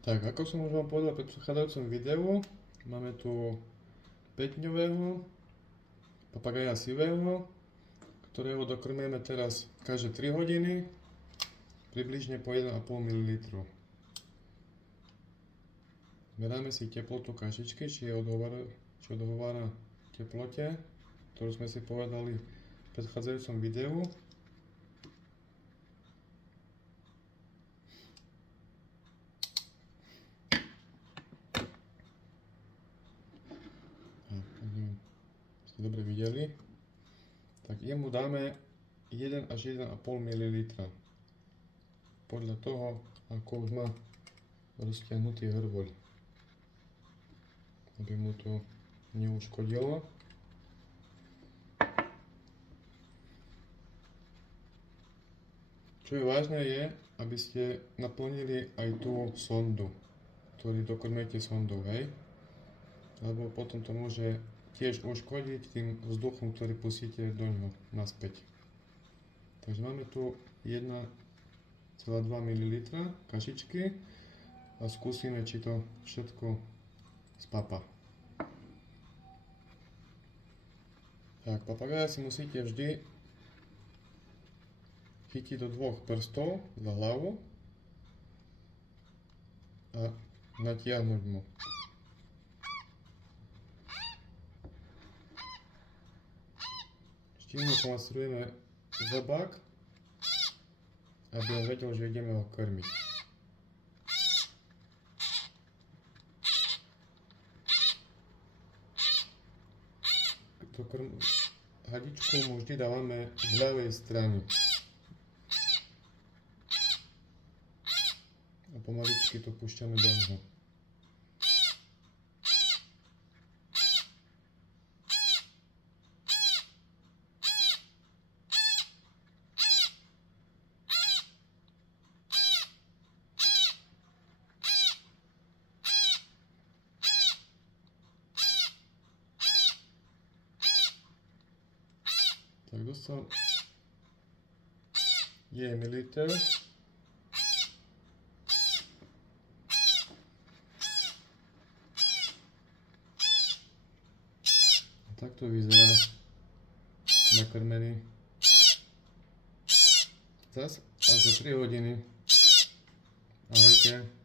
Tak, ako som už vám povedal pri predchádzajúcom videu, máme tu 5-dňového papagaja sivého, ktorého dokrmujeme teraz každé 3 hodiny, približne po 1,5 ml. Zmeráme si teplotu kašičky, či odhovára teplote, ktorú sme si povedali v predchádzajúcom videu. Ste dobre videli, tak jemu dáme 1 až 1,5 ml podľa toho, ako už má roztiahnutý hrvoľ, aby mu to neuškodilo. Čo je vážne je, aby ste naplnili aj tú sondu, ktorý dokrmujete sondou, hej? Lebo potom to môže tiež uškodiť tým vzduchom, ktorý pustíte do ňoho naspäť. Takže máme tu 1,2 ml kašičky a skúsime, či to všetko spapa. Tak, papagaja si musíte vždy chytiť do 2 prstov za hlavu a natiahnuť mu. Štívne pomastrujeme zobák, aby on vedel, že ideme ho krmiť. Hadičku mu vždy dávame z ľavej strany. A pomaličky to púšťame do neho. Tak dostal 1 ml. Takto vyzerá nakrmený. Zas až do 3 hodiny. Ahojte.